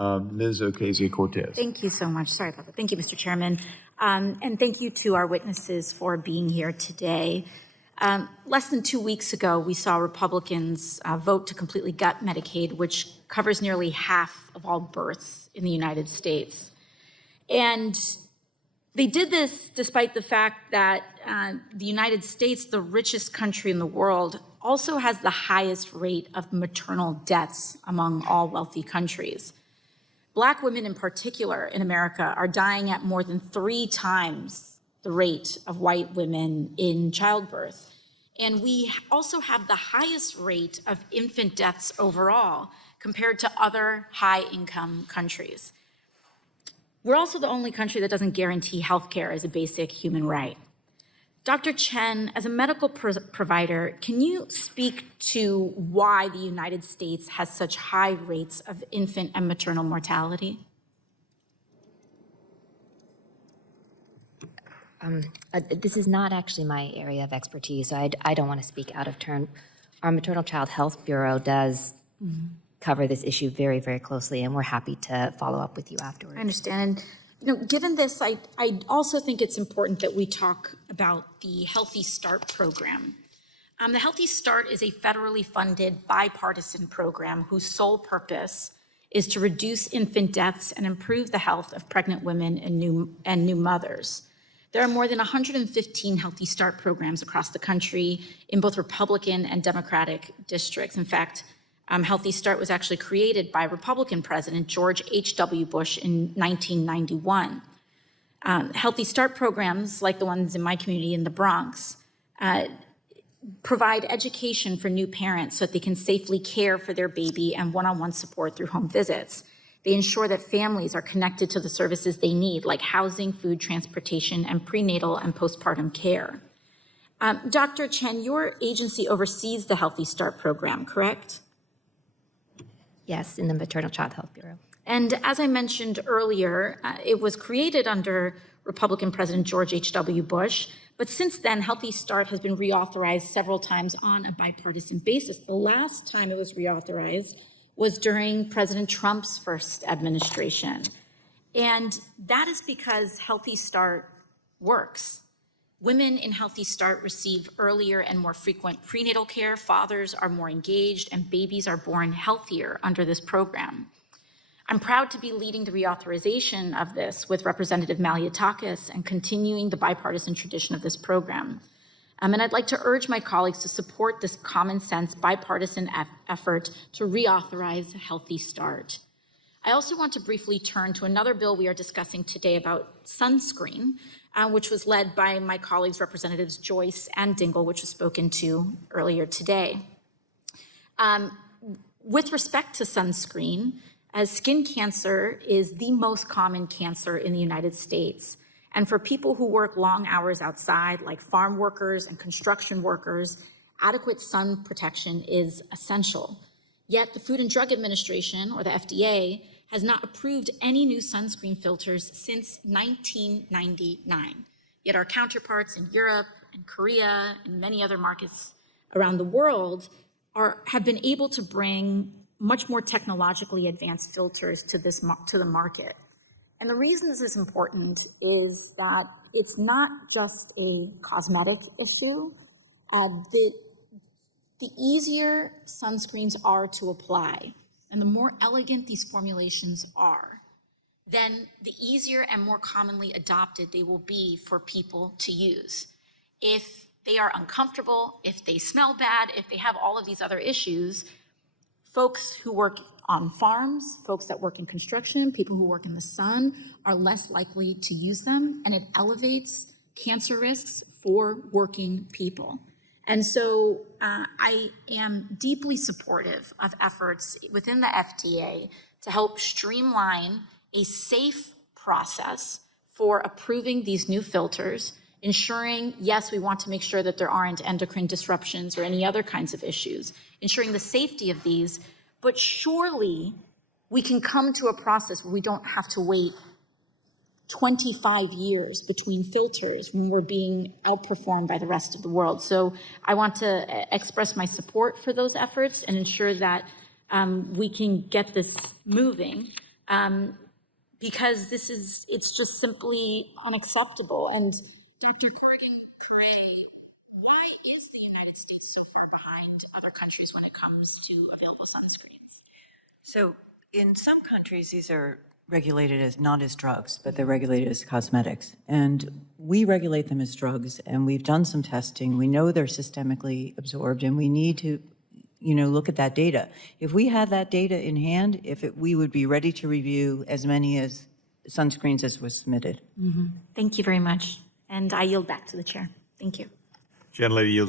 Ms. Ocasio-Cortez. Thank you so much. Sorry about that. Thank you, Mr. Chairman. And thank you to our witnesses for being here today. Less than 2 weeks ago, we saw Republicans vote to completely gut Medicaid, which covers nearly half of all births in the United States. And they did this despite the fact that the United States, the richest country in the world, also has the highest rate of maternal deaths among all wealthy countries. Black women in particular in America are dying at more than 3 times the rate of white women in childbirth. And we also have the highest rate of infant deaths overall compared to other high-income countries. We're also the only country that doesn't guarantee healthcare as a basic human right. Dr. Chen, as a medical provider, can you speak to why the United States has such high rates of infant and maternal mortality? This is not actually my area of expertise, so I don't want to speak out of turn. Our Maternal Child Health Bureau does cover this issue very, very closely, and we're happy to follow up with you afterwards. I understand. Given this, I also think it's important that we talk about the Healthy Start program. The Healthy Start is a federally funded bipartisan program whose sole purpose is to reduce infant deaths and improve the health of pregnant women and new mothers. There are more than 115 Healthy Start programs across the country in both Republican and Democratic districts. In fact, Healthy Start was actually created by Republican President George H.W. Bush in 1991. Healthy Start programs, like the ones in my community in the Bronx, provide education for new parents so that they can safely care for their baby and one-on-one support through home visits. They ensure that families are connected to the services they need, like housing, food, transportation, and prenatal and postpartum care. Dr. Chen, your agency oversees the Healthy Start program, correct? Yes, in the Maternal Child Health Bureau. And as I mentioned earlier, it was created under Republican President George H.W. Bush, but since then, Healthy Start has been reauthorized several times on a bipartisan basis. The last time it was reauthorized was during President Trump's first administration. And that is because Healthy Start works. Women in Healthy Start receive earlier and more frequent prenatal care, fathers are more engaged, and babies are born healthier under this program. I'm proud to be leading the reauthorization of this with Representative Maliotakis and continuing the bipartisan tradition of this program. And I'd like to urge my colleagues to support this common sense bipartisan effort to reauthorize Healthy Start. I also want to briefly turn to another bill we are discussing today about sunscreen, which was led by my colleagues, Representatives Joyce and Dingell, which was spoken to earlier today. With respect to sunscreen, as skin cancer is the most common cancer in the United States. And for people who work long hours outside, like farm workers and construction workers, adequate sun protection is essential. Yet the Food and Drug Administration, or the FDA, has not approved any new sunscreen filters since 1999. Yet our counterparts in Europe and Korea and many other markets around the world have been able to bring much more technologically advanced filters to the market. And the reason this is important is that it's not just a cosmetic issue. The easier sunscreens are to apply, and the more elegant these formulations are, then the easier and more commonly adopted they will be for people to use. If they are uncomfortable, if they smell bad, if they have all of these other issues, folks who work on farms, folks that work in construction, people who work in the sun are less likely to use them, and it elevates cancer risks for working people. And so I am deeply supportive of efforts within the FDA to help streamline a safe process for approving these new filters, ensuring, yes, we want to make sure that there aren't endocrine disruptions or any other kinds of issues, ensuring the safety of these. But surely we can come to a process where we don't have to wait 25 years between filters when we're being outperformed by the rest of the world. So I want to express my support for those efforts and ensure that we can get this moving. because it's just simply unacceptable. And Dr. Corrigan-Perret, why is the United States so far behind other countries when it comes to available sunscreens? So in some countries, these are regulated as not as drugs, but they're regulated as cosmetics. And we regulate them as drugs, and we've done some testing. We know they're systemically absorbed, and we need to, look at that data. If we had that data in hand, we would be ready to review as many as sunscreens as was submitted. Thank you very much. And I yield back to the chair. Thank you. Gentlelady yields